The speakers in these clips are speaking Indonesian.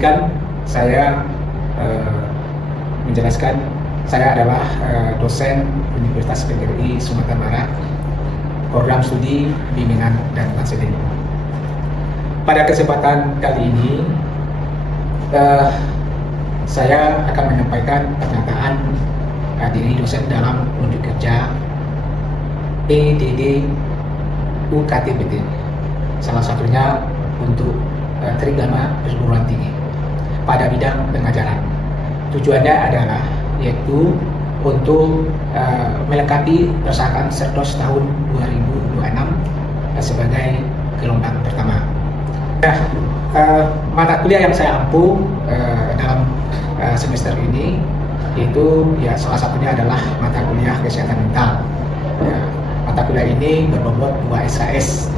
izinkan saya menjelaskan. Saya adalah dosen Universitas PGRI Sumatera Barat, program studi bimbingan dan konseling. Pada kesempatan kali ini, saya akan menyampaikan pernyataan diri dosen dalam unjuk kerja PDD UKT-PT, salah satunya untuk Trigama Perguruan Tinggi pada bidang pengajaran. Tujuannya adalah yaitu untuk melengkapi persyaratan Serdos tahun 2026 sebagai gelombang pertama. Mata kuliah yang saya ampuh dalam semester ini yaitu salah satunya adalah mata kuliah kesehatan mental. Mata kuliah ini berbobot 2 SKS.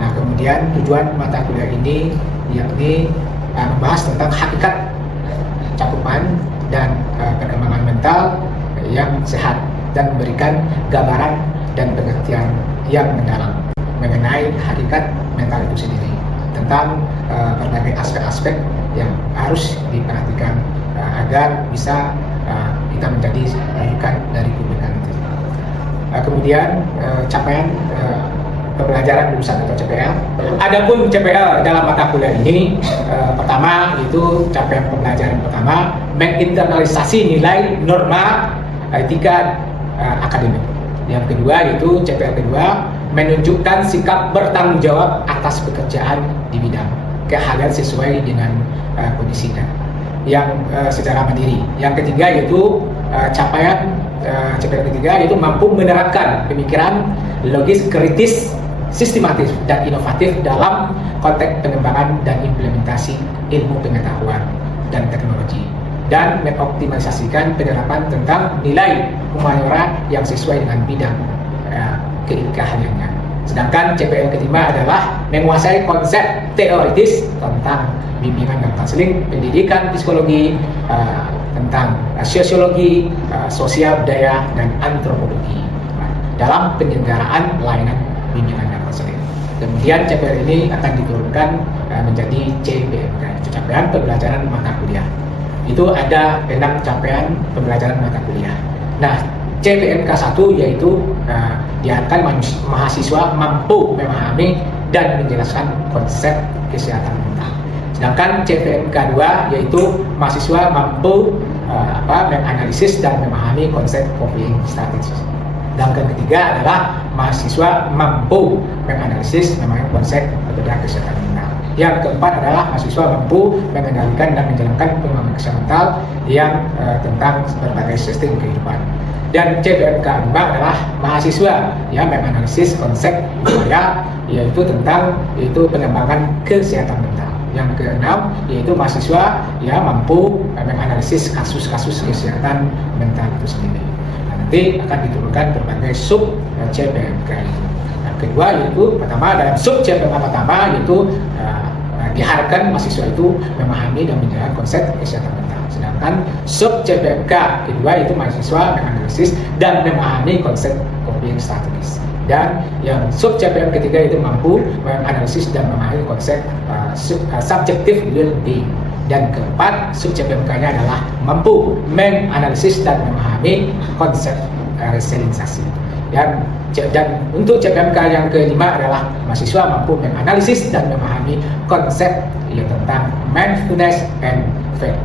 Nah, kemudian tujuan mata kuliah ini yakni membahas tentang hakikat cakupan dan perkembangan mental yang sehat dan memberikan gambaran dan pengertian yang mendalam mengenai hakikat mental itu sendiri, tentang berbagai aspek-aspek yang harus diperhatikan agar bisa kita menjadi rujukan dari publik nanti. Kemudian capaian pembelajaran lulusan atau CPL. Adapun CPL dalam mata kuliah ini, pertama itu capaian pembelajaran pertama menginternalisasi nilai norma etika akademik. Yang kedua itu CPL kedua menunjukkan sikap bertanggung jawab atas pekerjaan di bidang keahlian sesuai dengan kondisinya yang secara mandiri. Yang ketiga yaitu capaian CPL ketiga yaitu mampu menerapkan pemikiran logis, kritis, sistematis dan inovatif dalam konteks pengembangan dan implementasi ilmu pengetahuan dan teknologi, dan mengoptimalisasikan penerapan tentang nilai humaniora yang sesuai dengan bidang keahliannya. Sedangkan CPL kelima adalah menguasai konsep teoritis tentang bimbingan dan konseling, pendidikan psikologi, tentang sosiologi, sosial budaya, dan antropologi dalam penyelenggaraan layanan bimbingan dan konseling. Kemudian CPL ini akan diturunkan menjadi CPMK, capaian pembelajaran mata kuliah. Itu ada 6 capaian pembelajaran mata kuliah. Nah, CPMK 1 yaitu diharapkan mahasiswa mampu memahami dan menjelaskan konsep kesehatan mental. Sedangkan CPMK 2 yaitu mahasiswa mampu menganalisis dan memahami konsep coping strategy. Dan yang ketiga adalah mahasiswa mampu menganalisis memahami konsep metode kesehatan mental. Yang keempat adalah mahasiswa mampu mengendalikan dan menjalankan pengembangan kesehatan mental yang tentang berbagai sistem kehidupan. Dan CPMK 5 adalah mahasiswa yang menganalisis konsep upaya yaitu tentang pengembangan kesehatan mental. Yang keenam yaitu mahasiswa yang mampu menganalisis kasus-kasus kesehatan mental itu sendiri. Nanti akan diturunkan berbagai sub CPMK itu. Yang kedua yaitu pertama dalam sub CPMK pertama yaitu diharapkan mahasiswa itu memahami dan menjalankan konsep kesehatan mental. Sedangkan sub CPMK kedua itu mahasiswa menganalisis dan memahami konsep coping strategis. Dan yang sub CPM ketiga itu mampu menganalisis dan memahami konsep subjective well-being. Dan keempat, sub CPMK-nya adalah mampu menganalisis dan memahami konsep resiliensi. Dan untuk CPMK yang kelima adalah mahasiswa mampu menganalisis dan memahami konsep tentang mindfulness and faith.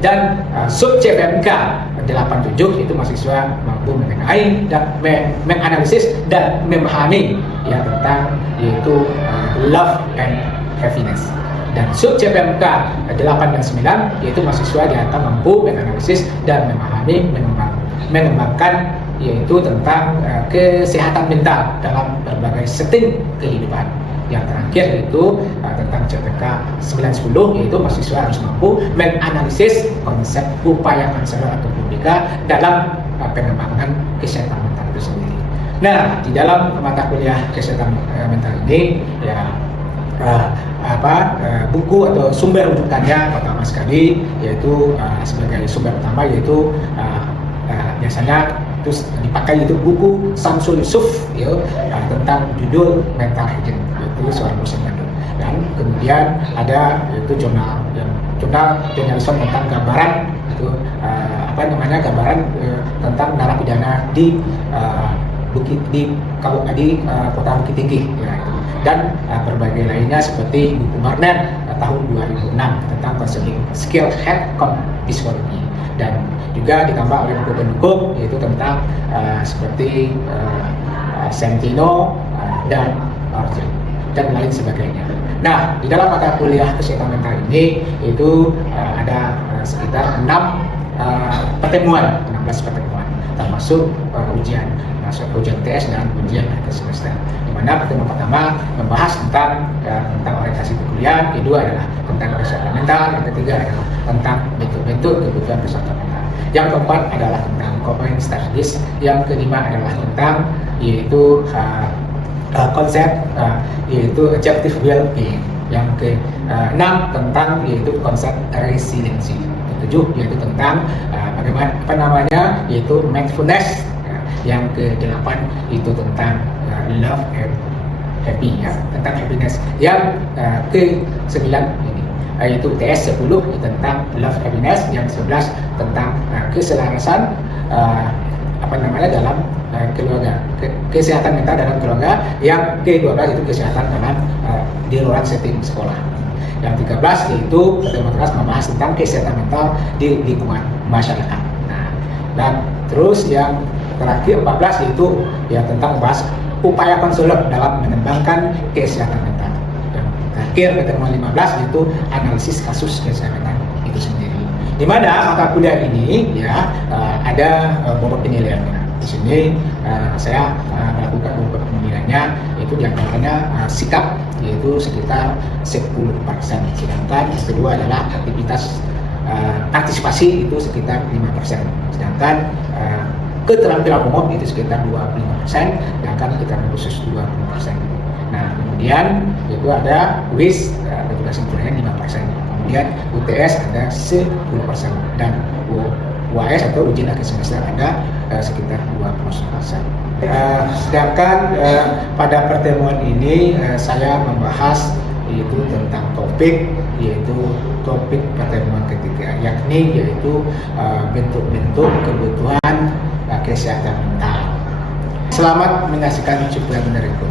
Dan sub CPMK 87 itu mahasiswa mampu mengenai dan menganalisis dan memahami tentang yaitu love and happiness. Dan sub CPMK 8 dan 9 yaitu mahasiswa diharapkan mampu menganalisis dan memahami mengembangkan yaitu tentang kesehatan mental dalam berbagai setting kehidupan. Yang terakhir yaitu tentang CPMK 9-10 yaitu mahasiswa harus mampu menganalisis konsep upaya konselor atau publika dalam pengembangan kesehatan mental itu sendiri. Nah, di dalam mata kuliah kesehatan mental ini buku atau sumber rujukannya pertama sekali yaitu sebagai sumber utama yaitu biasanya itu dipakai itu buku Samsul Yusuf tentang judul Mental Hygiene yaitu seorang dosen Bandung. Dan kemudian ada yaitu jurnal yang jurnal jurnalisme tentang gambaran itu gambaran tentang narapidana di kota Bukit Tinggi ya, dan berbagai lainnya seperti buku Marner tahun 2006 tentang konseling skill head psikologi, dan juga ditambah oleh buku pendukung yaitu tentang seperti Sentino dan Arjen dan lain sebagainya. Nah, di dalam mata kuliah kesehatan mental ini itu ada sekitar 16 pertemuan, termasuk ujian TS dan ujian akhir semester. Di mana pertemuan pertama membahas tentang orientasi perkuliahan, kedua adalah tentang kesehatan mental, yang ketiga adalah tentang bentuk-bentuk kebutuhan kesehatan mental. Yang keempat adalah tentang coping strategies, yang kelima adalah tentang yaitu konsep yaitu objective well-being, yang keenam tentang yaitu konsep resiliensi, ketujuh yaitu tentang yaitu mindfulness, yang ke-8 itu tentang love and happy ya, tentang happiness. Yang ke-9 ini yaitu TS 10 tentang love happiness, yang 11 tentang keselarasan dalam keluarga, kesehatan mental dalam keluarga, yang ke-12 itu kesehatan dalam di luar setting sekolah. Yang 13 yaitu pertemuan membahas tentang kesehatan mental di lingkungan masyarakat. Nah, dan terus yang terakhir 14 yaitu ya tentang membahas upaya konselor dalam mengembangkan kesehatan mental. Yang terakhir pertemuan 15 yaitu analisis kasus kesehatan mental itu sendiri. Di mana mata kuliah ini ya ada bobot penilaiannya. Di sini saya melakukan bobot penilaiannya yaitu diantaranya sikap yaitu sekitar 10%, sedangkan yang kedua adalah aktivitas partisipasi itu sekitar 5%, sedangkan keterampilan umum itu sekitar 25%, sedangkan keterampilan khusus 20%. Nah, kemudian itu ada WIS petugas sempurnanya 5%, kemudian UTS ada 10%, dan UAS atau ujian akhir semester ada sekitar 20%. Sedangkan pada pertemuan ini saya membahas yaitu tentang topik pertemuan ketiga, yakni yaitu bentuk-bentuk kebutuhan kesehatan mental. Selamat menyaksikan cuplikan berikut.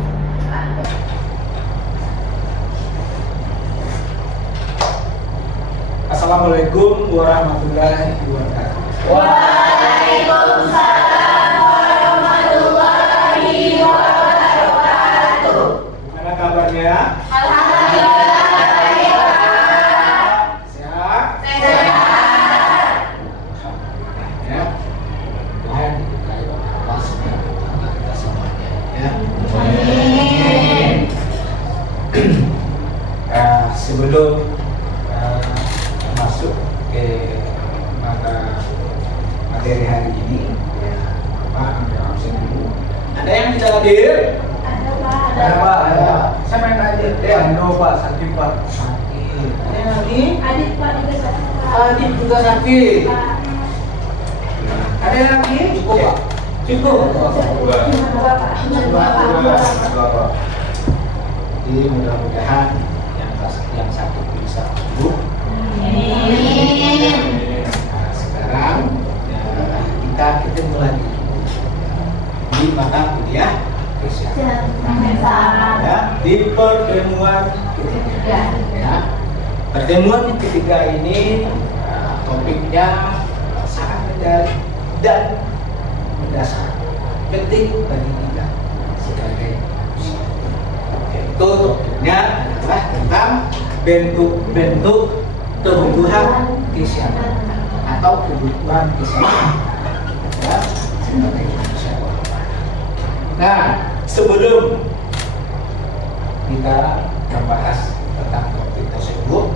Assalamualaikum warahmatullahi wabarakatuh. Waalaikumsalam warahmatullahi wabarakatuh. Gimana kabarnya? Sebelum masuk ke materi hari ini, ya, Bapak ambil absen dulu. Ada yang bisa hadir? Ada Pak, ada. Siapa yang hadir? Pak, sakit Pak. Sakit. Ada yang lagi? Adit Pak juga sakit. Adit juga sakit. Ada yang lagi? Cukup Pak. Cukup. Jadi mudah-mudahan yang sakit bisa sembuh. Nah, sekarang kita ketemu lagi di mata kuliah kesehatan ya, di pertemuan ketiga. Ya. Pertemuan ketiga ini topiknya sangat menarik dan mendasar, penting bagi kita sebagai manusia. Yaitu topiknya adalah tentang bentuk-bentuk kebutuhan kesehatan atau kebutuhan kesehatan ya, sebagai manusia. Nah, sebelum kita membahas tentang topik tersebut,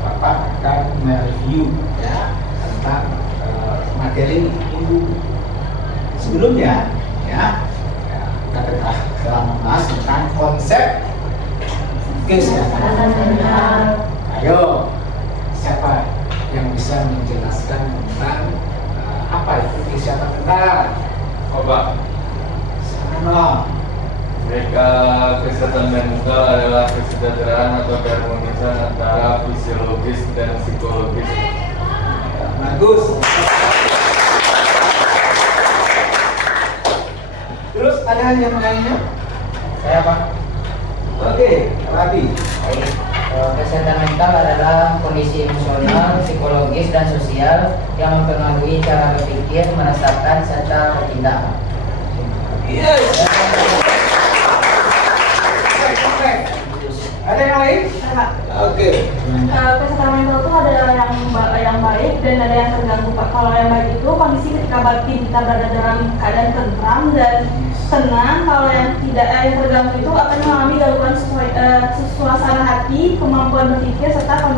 Bapak akan mereview ya tentang materi minggu sebelumnya ya. Kita telah membahas tentang konsep kesehatan mental. Ayo, siapa yang bisa menjelaskan tentang apa itu kesehatan mental? Coba. Sana. Mereka kesehatan mental adalah kesejahteraan atau keharmonisan antara fisiologis dan psikologis. Bagus. Terus ada yang lainnya? Saya Pak. Oke, Rabi. Baik. Kesehatan mental adalah kondisi emosional, psikologis, dan sosial yang mempengaruhi cara berpikir, merasakan, serta bertindak. Yes. Ada yang lain? Oke. Kesehatan mental itu ada yang baik dan ada yang terganggu Pak. Kalau yang baik itu kondisi ketika batin kita berada dalam keadaan tentram dan tenang. Kalau yang tidak yang terganggu itu akan mengalami gangguan suasana hati, kemampuan berpikir serta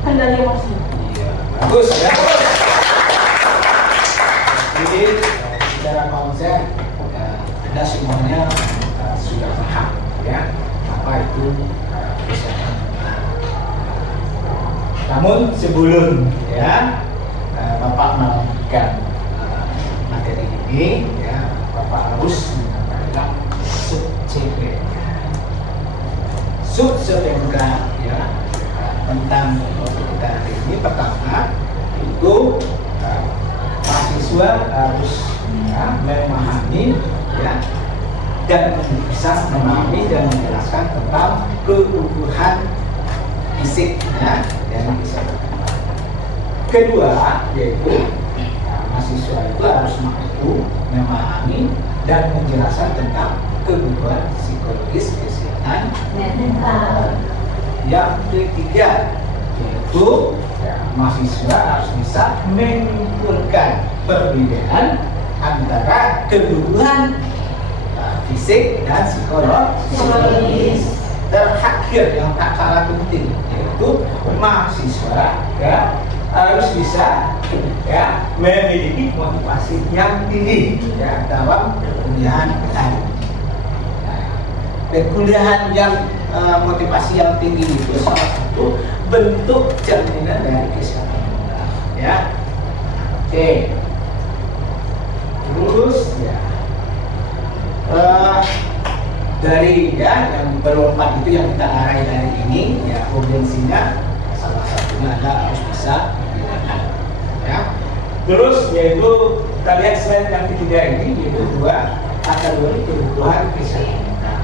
kendali emosi. Iya, bagus ya. Jadi secara konsep kita semuanya sudah paham ya apa itu kesehatan mental. Namun sebelum ya Bapak melanjutkan materi ini ya Bapak harus mendapatkan sub-CPK. Sub-CPK ya tentang topik kita hari ini. Pertama itu mahasiswa harus ya, memahami ya dan bisa memahami dan menjelaskan tentang keutuhan fisik ya dan kesehatan. Kedua yaitu mahasiswa itu harus mampu memahami dan menjelaskan tentang kebutuhan psikologis kesehatan mental. Yang ketiga yaitu mahasiswa harus bisa menyimpulkan perbedaan antara kebutuhan fisik dan psikologis. Terakhir yang tak kalah penting yaitu mahasiswa ya harus bisa ya memiliki motivasi yang tinggi ya dalam perkuliahan tadi. Perkuliahan yang motivasi yang tinggi itu salah satu bentuk jaminan dari kesehatan mental ya. Oke. Terus ya dari ya yang berempat itu yang kita arahi dari ini ya urgensinya salah satunya adalah harus bisa membedakan ya. Terus yaitu kita lihat slide yang ketiga ini yaitu dua kategori kebutuhan kesehatan mental.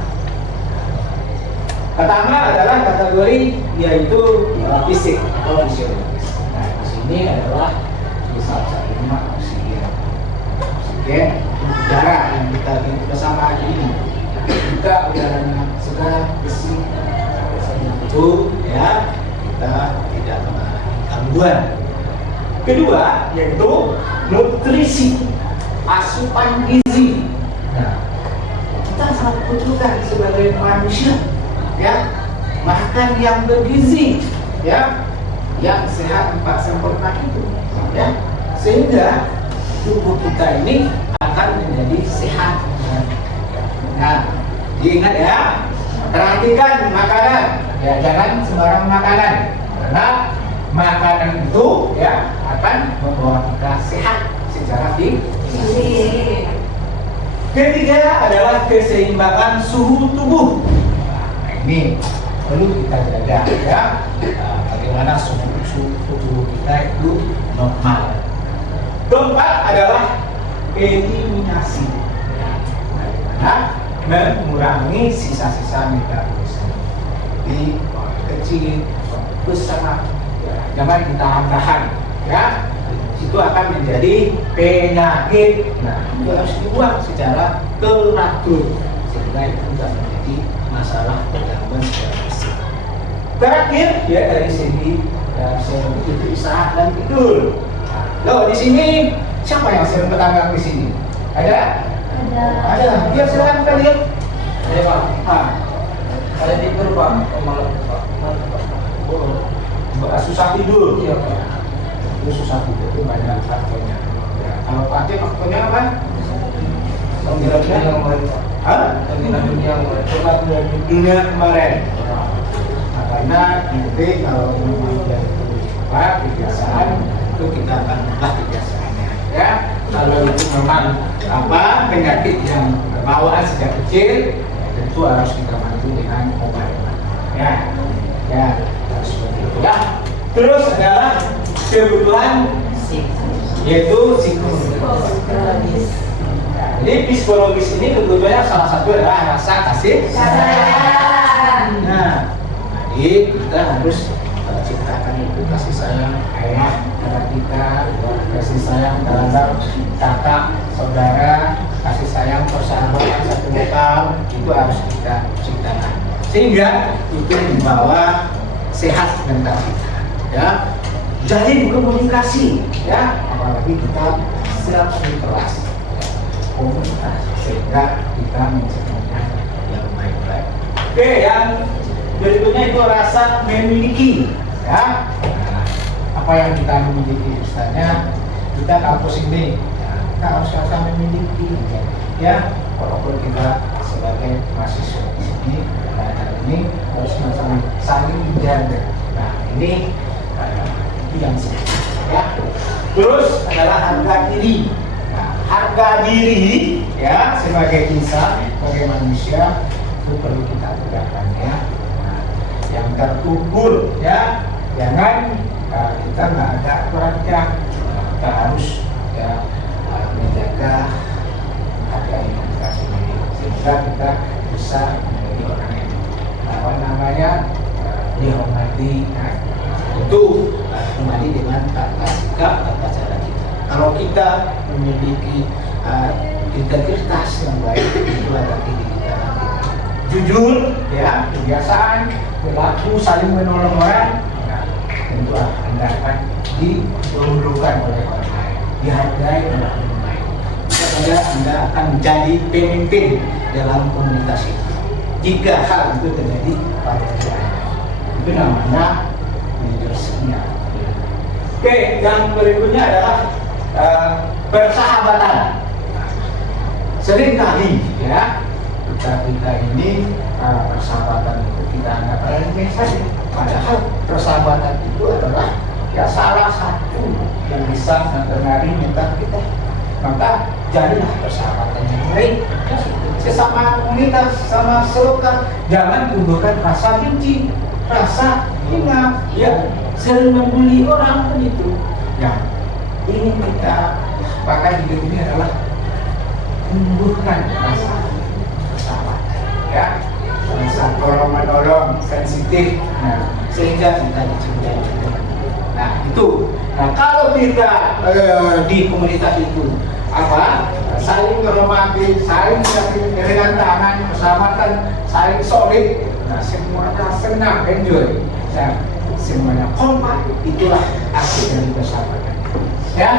Pertama adalah kategori yaitu fisik atau fisiologis. Nah di sini adalah salah satunya oksigen. Oksigen udara yang kita hidup bersama hari ini. Jika udaranya segar, bersih, itu ya kita tidak mengalami gangguan. Kedua yaitu nutrisi, asupan gizi. Nah, kita sangat butuhkan sebagai manusia, ya makan yang bergizi, ya yang sehat 4 sempurna itu, ya sehingga tubuh kita ini akan menjadi sehat. Nah, diingat ya, perhatikan makanan, ya jangan sembarang makanan, karena makanan itu ya akan membawa kita sehat secara fisik. Ketiga adalah keseimbangan suhu tubuh. Nah, ini perlu kita jaga ya, bagaimana suhu tubuh kita itu normal. Keempat adalah eliminasi, bagaimana mengurangi sisa-sisa metabolisme di kecil besar ya, jangan ditahan-tahan ya, itu akan menjadi penyakit. Nah itu harus dibuang secara teratur sehingga itu tidak menjadi masalah gangguan secara fisik. Terakhir ya dari segi itu istirahat dan tidur. Loh di sini siapa yang sering bertanggung di sini? Ada? Ada. Dia silakan kita lihat. Ada Pak. Ada tidur Pak. Malam Pak. Susah tidur. Iya Pak. Itu susah tidur itu banyak faktornya. Ya, kalau Pak Aceh faktornya apa? Dunia kemarin Pak. Hah? Dunia kemarin. Coba dunia kemarin. Nah, karena nanti kalau memang itu apa kebiasaan itu kita akan ubah kebiasaannya. Ya, kalau itu memang apa penyakit yang bawaan sejak kecil, itu harus kita bantu dengan obat-obat. Ya, harus seperti itu ya. Terus adalah kebutuhan yaitu psikologis. Jadi psikologis ini kebutuhannya salah satu adalah rasa kasih sayang. Nah, jadi kita harus ciptakan itu kasih sayang ayah terhadap kita, kasih sayang terhadap kakak, saudara, kasih sayang persahabatan satu lokal, itu harus kita ciptakan sehingga itu membawa sehat mental kita. Ya, jalin komunikasi, ya, apalagi kita siap di kelas komunitas sehingga kita menciptakan yang baik-baik. Oke, yang berikutnya itu rasa memiliki, ya. Nah, apa yang kita memiliki misalnya kita kampus ini, ya, kita harus rasa memiliki, ya, walaupun kita sebagai mahasiswa di sini, ini harus saling menjaga. Nah, ini itu yang ya. Terus adalah harga diri. Nah, harga diri ya sebagai insan, sebagai manusia itu perlu kita tegakkan ya. Nah, yang terukur ya, jangan kita nggak ada aturannya. Kita harus ya menjaga harga diri kita sendiri sehingga kita bisa menjadi orang yang apa namanya dihormati. Nah, itu kembali dengan tata sikap, tata cara kita. Kalau kita memiliki integritas yang baik, itu ada diri kita nanti jujur, ya, kebiasaan, berlaku, saling menolong orang, nah, tentu akan didahulukan oleh orang lain, dihargai oleh orang lain. Bisa saja Anda akan menjadi pemimpin dalam komunitas itu. Jika hal itu terjadi pada Anda, itu namanya leadership-nya. Oke, yang berikutnya adalah persahabatan. Seringkali ya kita ini persahabatan itu kita anggap remeh saja. Padahal persahabatan itu adalah ya salah satu yang bisa mempengaruhi mental kita. Maka jadilah persahabatan yang baik. Sesama komunitas, sesama selokal, jangan tumbuhkan rasa benci, rasa hina, ya sering membuli orang kan itu. Yang ingin kita pakai hidup ini adalah tumbuhkan rasa persahabatan, ya, rasa tolong menolong, sensitif, nah, sehingga kita dicintai. Nah itu. Nah kalau kita di komunitas itu apa saling menghormati, saling dengan tangan, persahabatan, saling solid, nah semuanya senang, enjoy, nah, semuanya kompak, itulah arti dari persahabatan. Ya,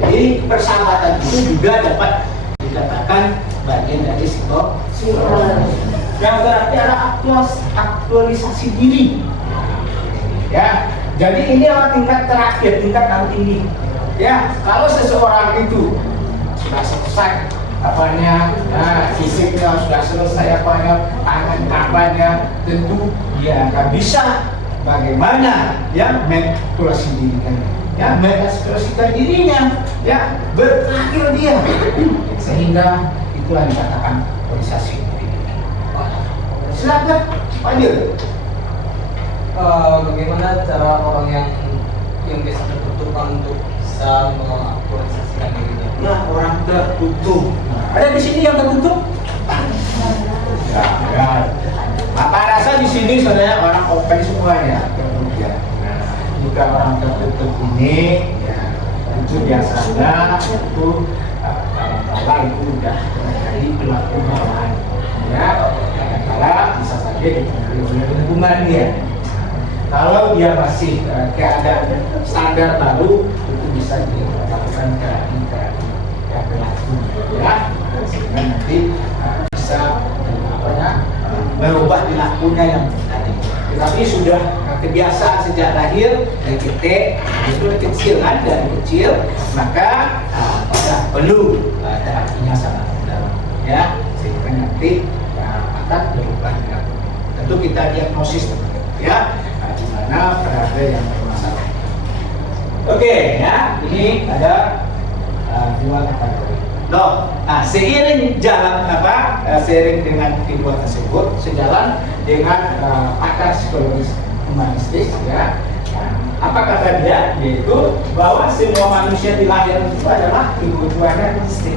jadi persahabatan itu juga dapat dikatakan bagian dari psikologi. Yang berarti adalah aktualisasi diri. Ya, jadi ini adalah tingkat terakhir, tingkat yang tinggi. Ya, kalau seseorang itu sudah selesai apanya, nah, fisiknya sudah selesai apanya, tangan tentu dia akan bisa bagaimana ya mengeksplorasi dirinya, ya mengeksplorasikan dirinya, ya berkarir dia, sehingga itu yang dikatakan aktualisasi diri. Silakan panggil. Bagaimana cara orang yang biasa tertutup untuk bisa mengaktualisasikan dirinya? Nah, orang tertutup. Ada di sini yang tertutup? Ya. Apa rasa di sini sebenarnya orang open semuanya tertutup ya. Nah, jika orang tertutup ini, ya itu biasanya itu kalau itu udah dari pelaku bawahan, ya. Kadang-kadang bisa saja dipengaruhi oleh lingkungan dia. Kalau dia masih keadaan standar baru, itu bisa dilakukan terapi yang berlaku, ya, sehingga nanti bisa merubah perilakunya yang tadi. Tetapi sudah kebiasaan sejak lahir dari kita itu kecil kan, dari kecil, maka perlu terapinya sangat dalam, ya, sehingga nanti akan berubah perilaku. Tentu kita diagnosis, ya. Dimana berada yang bermasalah. Oke, ya, ini ada dua kategori. Nah, seiring dengan kedua tersebut, sejalan dengan pakar psikologis humanistis, ya. Nah, apa kata dia? Yaitu bahwa semua manusia dilahirkan itu adalah kebutuhannya insting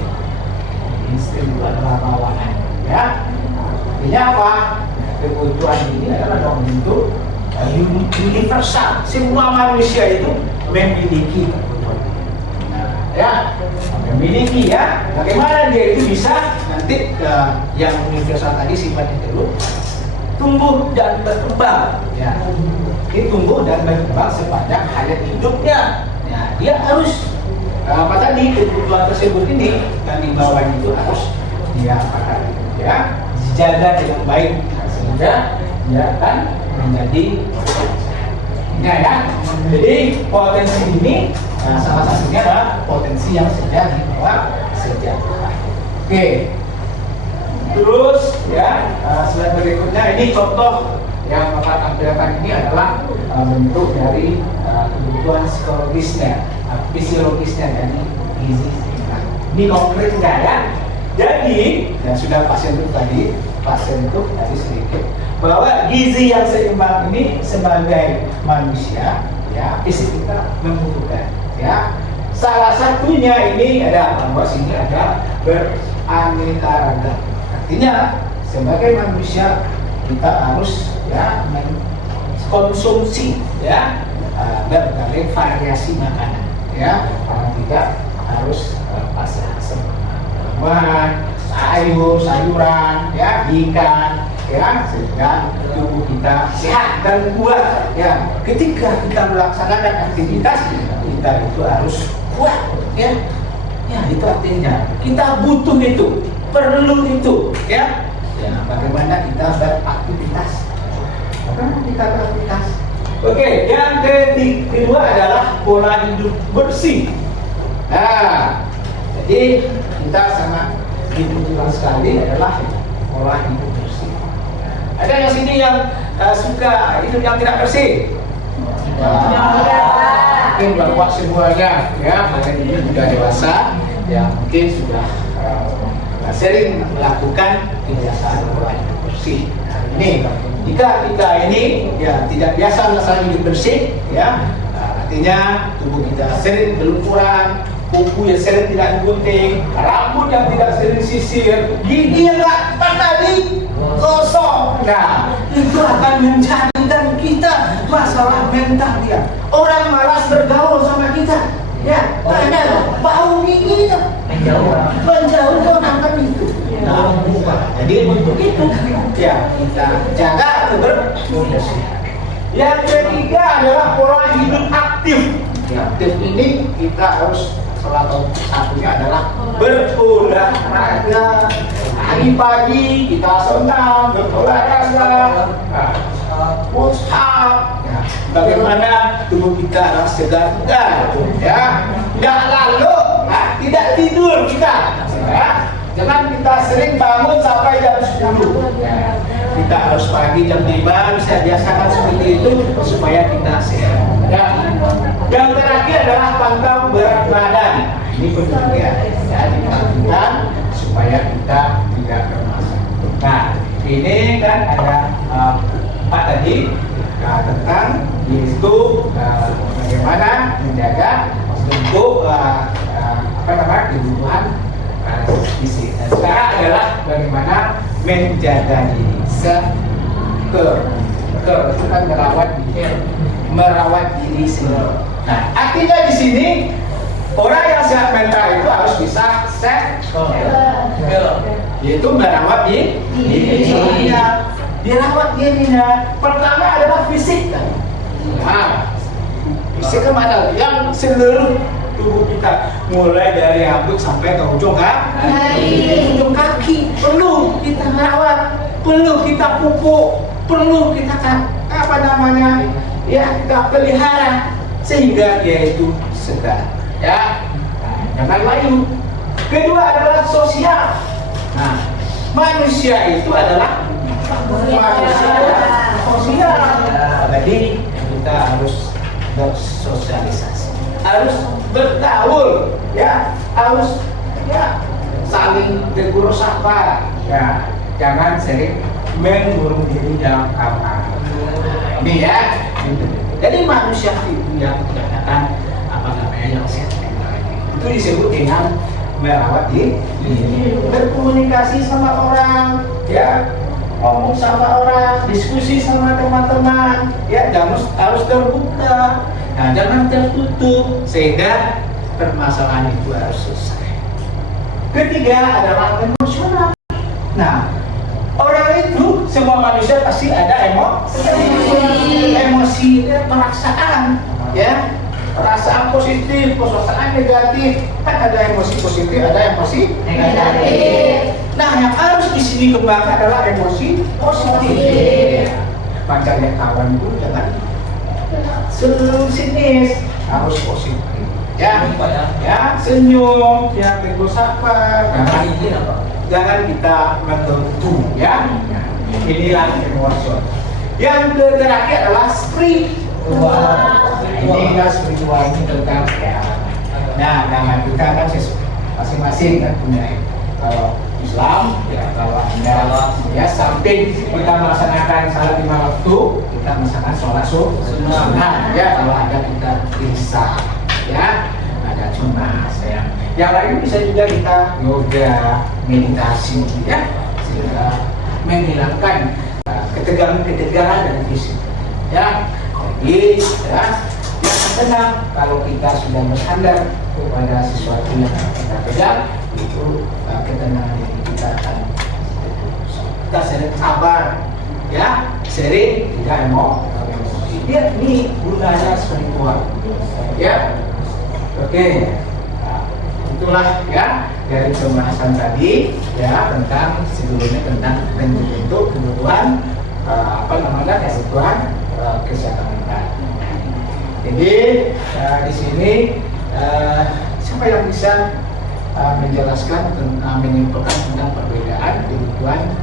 itu adalah bawaan, ya. Artinya apa? Kebutuhan ini adalah membentuk universal. Semua manusia itu memiliki kebutuhan. Ya, memiliki, ya. Bagaimana dia itu bisa nanti yang universal tadi sifatnya itu tumbuh dan berkembang, ya. Ini tumbuh dan berkembang sepanjang hayat hidupnya. Ya, dia harus apa tadi kebutuhan tersebut ini yang di bawah itu harus dia ya dijaga dengan baik sehingga dia akan menjadi ya. Jadi potensi ini salah satunya adalah potensi yang sudah dibawa sejak lahir. Oke. Terus ya slide berikutnya ini contoh yang Bapak tampilkan ini adalah bentuk dari kebutuhan psikologisnya, fisiologisnya dari gizi seimbang. Ini konkret nggak ya? Jadi yang sudah pasien itu tadi sedikit bahwa gizi yang seimbang ini sebagai manusia, ya, fisik kita membutuhkan, ya. Salah satunya ini ada bahwa sini ada beraneka ragam. Artinya sebagai manusia kita harus ya mengkonsumsi ya berbagai variasi makanan, ya. Tidak harus pasar buah, sayuran, ya, ikan, ya, sehingga tubuh kita sehat dan kuat, ya. Ketika kita melaksanakan aktivitas kita itu harus kuat, ya. Ya, itu artinya kita butuh itu, perlu itu, ya. Ya, bagaimana kita beraktivitas? Bagaimana kita beraktivitas? Oke, yang kedua adalah pola hidup bersih. Nah, jadi kita sangat dibutuhkan sekali adalah pola hidup bersih. Ada yang sini yang suka hidup yang tidak bersih? Mungkin bapak semuanya, ya, mungkin ini sudah dewasa, ya mungkin sudah sering melakukan kebiasaan pola hidup bersih. Nah, ini jika kita ini ya tidak biasa melaksanakan hidup bersih, ya, artinya tubuh kita sering berlumuran, kuku yang sering tidak digunting, rambut yang tidak sering sisir, gigi yang nggak pernah digosok. Nah, itu akan menjadikan kita masalah mental dia. Orang malas bergaul sama kita, ya, karena bau giginya menjauh akan itu. Nah, jadi untuk itu ya kita jaga kebersihan. Yang ketiga adalah pola hidup aktif. Aktif ini kita harus salah satunya adalah berolahraga. Pagi-pagi kita senam berolahraga, push up. Ya, bagaimana tubuh kita harus segar, ya. Tidak lalu, tidak tidur kita. Ya. Jangan kita sering bangun sampai jam 10. Ya. Kita harus pagi jam 5, bisa biasakan seperti itu supaya kita sehat. Ya. Yang terakhir adalah pantau berat badan. Ini penting ya, diperhatikan supaya kita tidak bermasalah. Nah, ini kan ada apa tadi tentang yaitu bagaimana menjaga bentuk kebutuhan fisik. Dan sekarang adalah bagaimana menjaga diri itu kan merawat diri sendiri. Nah, artinya di sini orang yang sehat mental itu harus bisa yaitu merawat dirinya. Dirawat dirinya. Pertama adalah fisik. Nah, fisik kemana? Yang seluruh tubuh kita, mulai dari rambut sampai ke ujung ujung kaki perlu kita rawat, perlu kita pupuk, perlu kita kita pelihara sehingga dia itu segar, ya. Jangan layu. Kedua adalah sosial. Nah, manusia itu adalah manusia sosial. Jadi kita harus bersosialisasi, harus bergaul, ya, harus saling tegur sapa, ya jangan sering mengurung diri dalam kamar. Ini ya. Jadi manusia itu yang kebanyakan yang sehat itu disebut dengan merawat diri, berkomunikasi sama orang, ya ngomong sama orang, diskusi sama teman-teman, ya harus terbuka, nah jangan tertutup sehingga permasalahan itu harus selesai. Ketiga adalah emosional. Nah, orang itu semua manusia pasti ada emosi, perasaan, ya. Perasaan positif, perasaan negatif. Kan ada emosi positif, ada emosi negatif. Nah, yang harus di sini kembangkan adalah emosi positif. Macam yang kawan itu jangan selalu sinis, harus positif. Ya, senyum, ya tegur sapa. Jangan kita menentu, ya. Inilah emosi. Yang terakhir adalah spiritual. Ini kan spiritual ini tentang ya. Nah, nama kita kan masing-masing kan punya. Kalau Islam, ya kalau Anda ya samping kita melaksanakan salat 5 waktu, kita melaksanakan sholat sunnah. Ya kalau ada kita bisa, ya ada sunnah. Yang lain bisa juga kita yoga, meditasi, ya sehingga menghilangkan ketegangan dari fisik. Ya, jadi ya tenang kalau kita sudah bersandar kepada sesuatu yang kita pegang, itu ketenangan ini kita akan kita sering sabar, ya sering tidak emosi. Dia ini gunanya spiritual, ya. Oke, nah, itulah ya dari pembahasan tadi ya tentang sebelumnya tentang bentuk-bentuk kebutuhan kebutuhan kesehatan mental. Jadi di sini siapa yang bisa menjelaskan menyimpulkan tentang perbedaan kebutuhan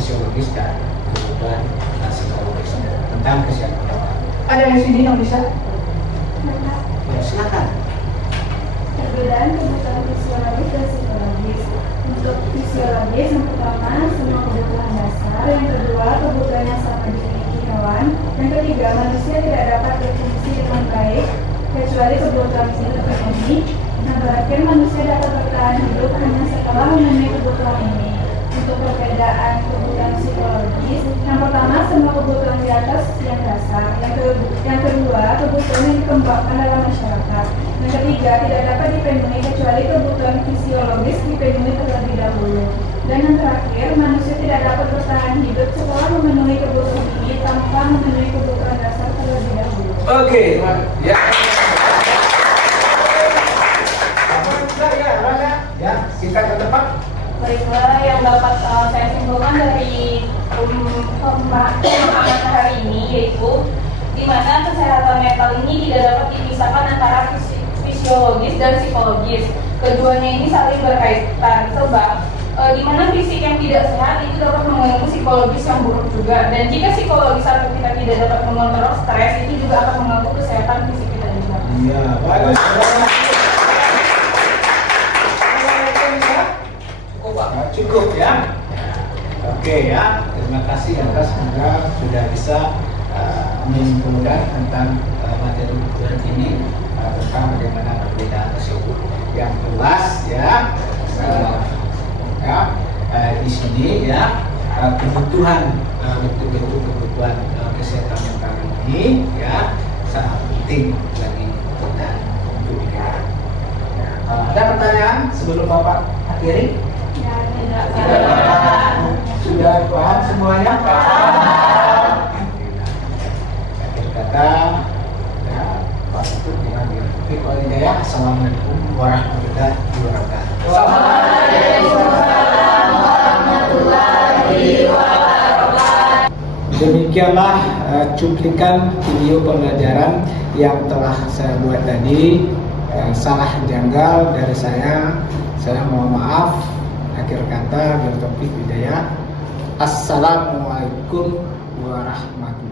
fisiologis dan kebutuhan psikologis tentang kesehatan mental? Ada yang sini yang bisa? Ya, silakan. Perbedaan kebutuhan fisiologis dan psikologis. Untuk fisiologis yang pertama semua kebutuhan dasar, yang kedua kebutuhan yang sama dimiliki hewan, yang ketiga manusia tidak dapat berfungsi dengan baik kecuali kebutuhan hidup terpenuhi, yang terakhir manusia dapat bertahan hidup hanya setelah memenuhi kebutuhan ini. Untuk perbedaan kebutuhan psikologis, yang pertama semua kebutuhan di atas yang dasar, yang kedua kebutuhan yang dikembangkan dalam masyarakat, yang ketiga tidak dapat dipenuhi kecuali kebutuhan fisiologis dipenuhi terlebih dahulu, dan yang terakhir manusia tidak dapat bertahan hidup setelah memenuhi kebutuhan ini tanpa memenuhi kebutuhan dasar terlebih dahulu. Oke, ya. Ya, singkat dan tepat. Baiklah, yang dapat saya simpulkan dari pembahasan hari ini yaitu di mana kesehatan mental ini tidak dapat dipisahkan antara fisiologis dan psikologis. Keduanya ini saling berkaitan sebab di mana fisik yang tidak sehat itu dapat mengganggu psikologis yang buruk juga, dan jika psikologis atau kita tidak dapat mengontrol stres itu juga akan mengganggu kesehatan fisik kita juga. Iya, bagus. Cukup ya. Oke ya, terima kasih atas semoga sudah bisa menyimpulkan tentang materi kebutuhan ini tentang bagaimana perbedaan tersebut yang jelas ya. Di sini ya kebutuhan bentuk-bentuk kebutuhan kesehatan mental ini ya sangat penting bagi kita untuk dikira. Ada pertanyaan sebelum Bapak akhiri? Sudah paham semuanya? Akhir kata ya, Pak itu dengan Fiqh Al-Hidayah. Assalamualaikum warahmatullahi wabarakatuh. Demikianlah cuplikan video pembelajaran yang telah saya buat tadi. Salah janggal dari saya mohon maaf. Akhir kata, bertopik hidayah. Assalamualaikum warahmatullahi wabarakatuh.